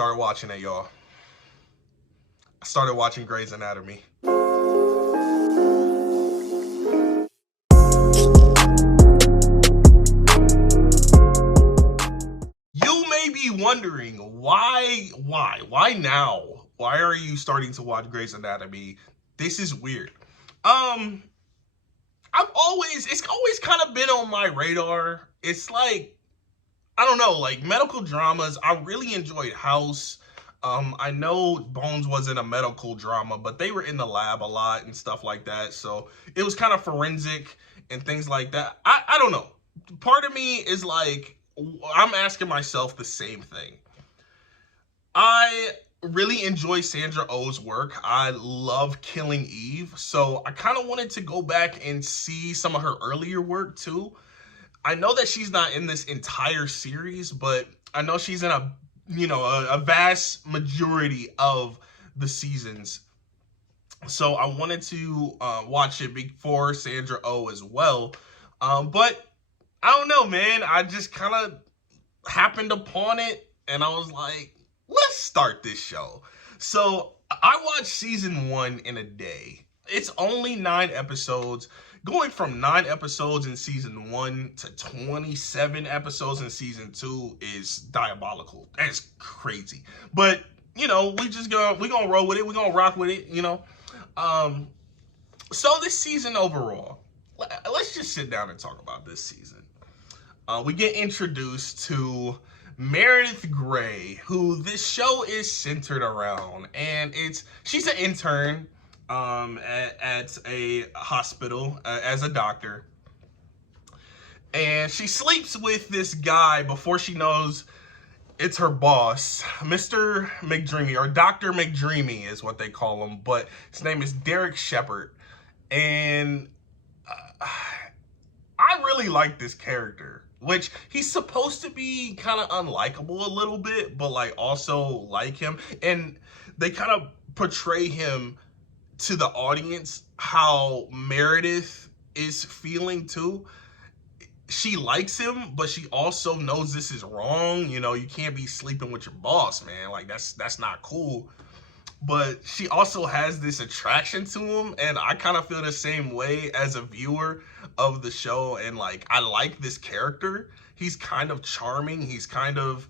started watching it, y'all. I started watching Grey's Anatomy. You may be wondering, why now? Why are you starting to watch Grey's Anatomy? This is weird. It's always kind of been on my radar. It's like, I don't know, like medical dramas. I really enjoyed House. I know Bones wasn't a medical drama, but they were in the lab a lot and stuff like that. So it was kind of forensic and things like that. I don't know. Part of me is like, I'm asking myself the same thing. I really enjoy Sandra Oh's work. I love Killing Eve. So I kind of wanted to go back and see some of her earlier work too. I know that she's not in this entire series, but I know she's in a vast majority of the seasons. So I wanted to watch it before Sandra Oh as well. But I don't know, man. I just kind of happened upon it and I was like, let's start this show. So I watched season 1 in a day. It's only 9 episodes. Going from 9 episodes in season 1 to 27 episodes in season 2 is diabolical. That's crazy. But, we're gonna roll with it. We're gonna rock with it, So this season overall, let's just sit down and talk about this season. We get introduced to Meredith Grey, who this show is centered around, and she's an intern at a hospital as a doctor, and she sleeps with this guy before she knows it's her boss, Mr. McDreamy, or Dr. McDreamy is what they call him, but his name is Derek Shepherd, and I really like this character, which he's supposed to be kind of unlikable a little bit, but like also like him, and they kind of portray him to the audience how Meredith is feeling too. She likes him, but she also knows this is wrong. You can't be sleeping with your boss, man. Like that's not cool. But she also has this attraction to him, and I kind of feel the same way as a viewer of the show. And like, I like this character. He's kind of charming. He's kind of,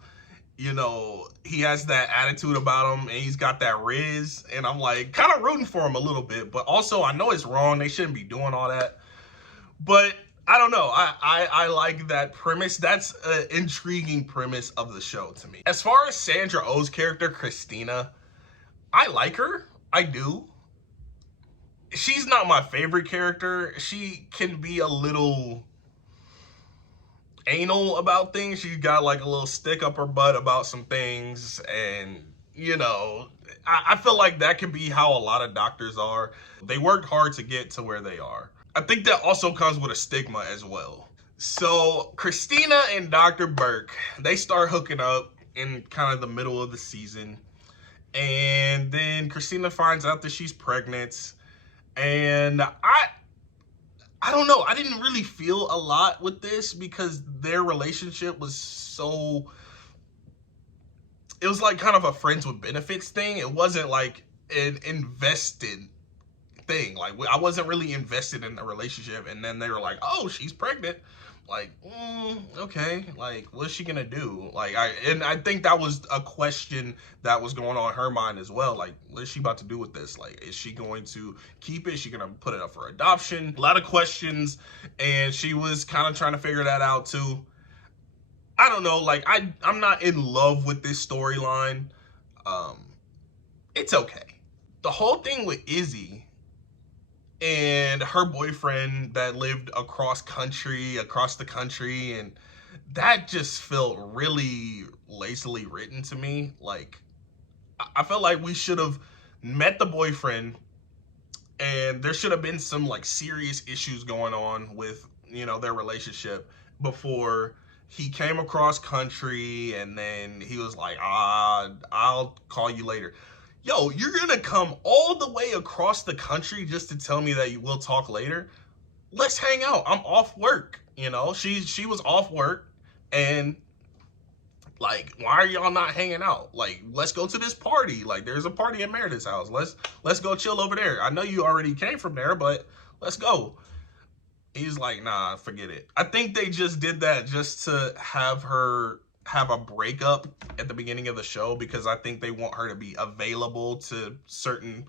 he has that attitude about him, and he's got that riz, and I'm like kind of rooting for him a little bit, but also I know it's wrong. They shouldn't be doing all that, but I don't know. I like that premise. That's an intriguing premise of the show to me. As far as Sandra Oh's character, Christina, I like her. I do. She's not my favorite character. She can be a little anal about things. She's got like a little stick up her butt about some things, and I feel like that can be how a lot of doctors are. They worked hard to get to where they are. I think that also comes with a stigma as well. So Christina and Dr. Burke, they start hooking up in kind of the middle of the season, and then Christina finds out that she's pregnant, and I don't know. I didn't really feel a lot with this because their relationship was it was like kind of a friends with benefits thing. It wasn't like an invested thing. Like, I wasn't really invested in the relationship, and then they were like, oh, she's pregnant. Like, okay, like, what's she gonna do? Like, I think that was a question that was going on in her mind as well. Like, what is she about to do with this? Like, is she going to keep it? Is she gonna put it up for adoption? A lot of questions, and she was kind of trying to figure that out too. I don't know, like, I'm not in love with this storyline. It's okay. The whole thing with Izzy and her boyfriend that lived across the country, and that just felt really lazily written to me. Like, I felt like we should have met the boyfriend, and there should have been some like serious issues going on with their relationship before he came across country, and then he was like, I'll call you later. Yo, you're gonna come all the way across the country just to tell me that you will talk later? Let's hang out. I'm off work. She was off work, and Like, why are y'all not hanging out? Like, let's go to this party. Like, there's a party at Meredith's house. Let's go chill over there. I know you already came from there, but let's go. He's like, nah, forget it. I think they just did that just to have her have a breakup at the beginning of the show, because I think they want her to be available to certain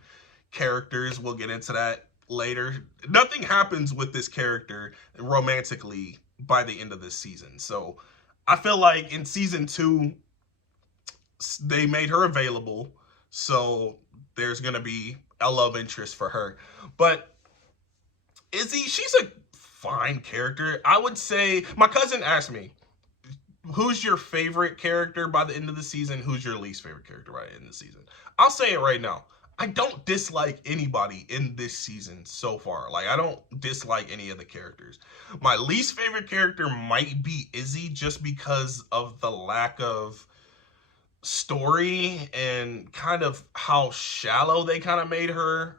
characters. We'll get into that later. Nothing happens with this character romantically by the end of this season. So I feel like in season 2, they made her available. So there's going to be a love interest for her. But Izzy, she's a fine character. I would say, my cousin asked me, who's your favorite character by the end of the season? Who's your least favorite character by the end of the season? I'll say it right now. I don't dislike anybody in this season so far. Like, I don't dislike any of the characters. My least favorite character might be Izzy, just because of the lack of story and kind of how shallow they kind of made her.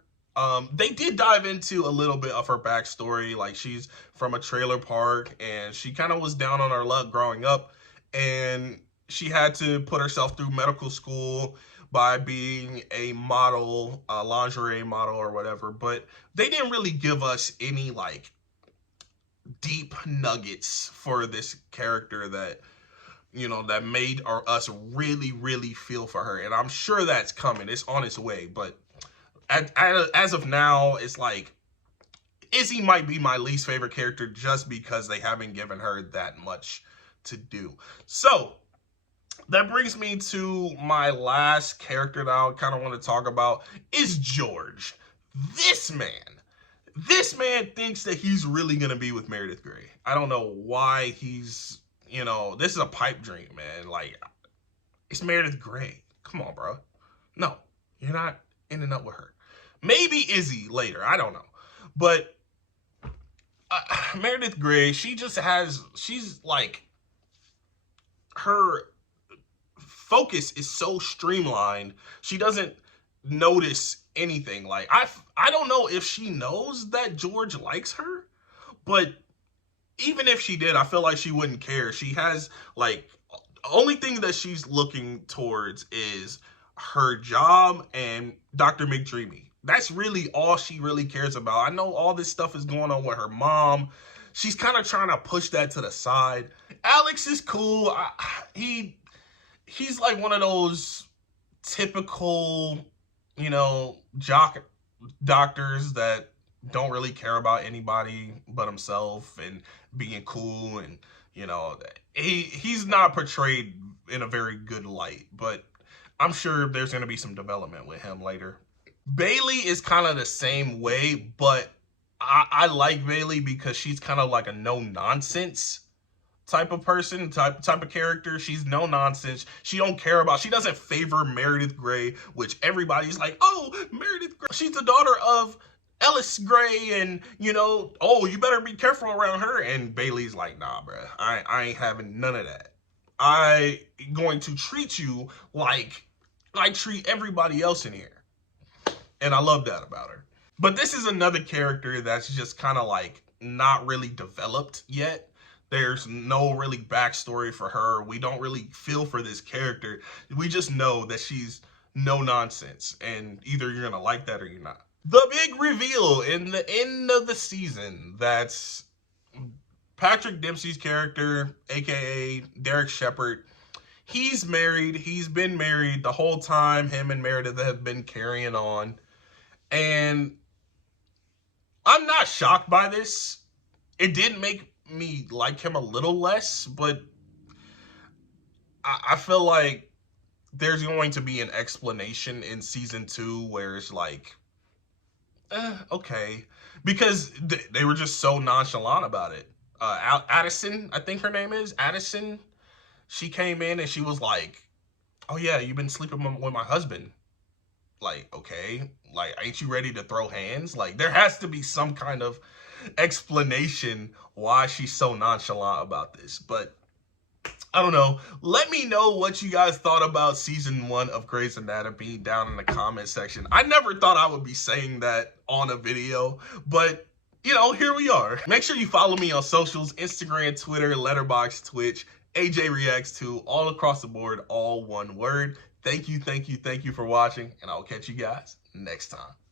They did dive into a little bit of her backstory. Like, she's from a trailer park and she kind of was down on her luck growing up, and she had to put herself through medical school by being a model, a lingerie model or whatever. But they didn't really give us any like deep nuggets for this character that, you know, that made us really, really feel for her. And I'm sure that's coming. It's on its way. But as of now, it's like Izzy might be my least favorite character just because they haven't given her that much to do. So that brings me to my last character that I kind of want to talk about, is George. This man thinks that he's really going to be with Meredith Grey. I don't know why he's, you know, this is a pipe dream, man. Like, it's Meredith Grey. Come on, bro. No, you're not ending up with her. Maybe Izzy later. I don't know. But Meredith Grey, she's like, her focus is so streamlined. She doesn't notice anything. Like, I don't know if she knows that George likes her, but even if she did, I feel like she wouldn't care. She has, like, only thing that she's looking towards is her job and Dr. McDreamy. That's really all she really cares about. I know all this stuff is going on with her mom. She's kind of trying to push that to the side. Alex is cool. He's like one of those typical, you know, jock doctors that don't really care about anybody but himself and being cool, and, you know, he's not portrayed in a very good light, but I'm sure there's going to be some development with him later. Bailey is kind of the same way, but I like Bailey because she's kind of like a no-nonsense type of person, type of character. She's no nonsense. She doesn't favor Meredith Grey, which everybody's like, oh, Meredith Grey, she's the daughter of Ellis Grey, and, you know, oh, you better be careful around her. And Bailey's like, nah, bruh, I ain't having none of that. I going to treat you like I treat everybody else in here. And I love that about her. But this is another character that's just kind of like not really developed yet. There's no really backstory for her. We don't really feel for this character. We just know that she's no nonsense, and either you're gonna like that or you're not. The big reveal in the end of the season, that's Patrick Dempsey's character, aka Derek Shepherd. He's married. He's been married the whole time. Him and Meredith have been carrying on. And I'm not shocked by this. It did make me like him a little less, but I feel like there's going to be an explanation in season 2 where it's like, okay, because they were just so nonchalant about it. Addison, I think her name is Addison. She came in and she was like, oh yeah, you've been sleeping with my husband. Like, okay, like, ain't you ready to throw hands? Like, there has to be some kind of explanation why she's so nonchalant about this. But I don't know. Let me know what you guys thought about season 1 of Grey's Anatomy down in the comment section. I never thought I would be saying that on a video, but, you know, here we are. Make sure you follow me on socials: Instagram, Twitter, Letterboxd, Twitch, AJ Reacts 2, all across the board, all one word. Thank you for watching, and I'll catch you guys next time.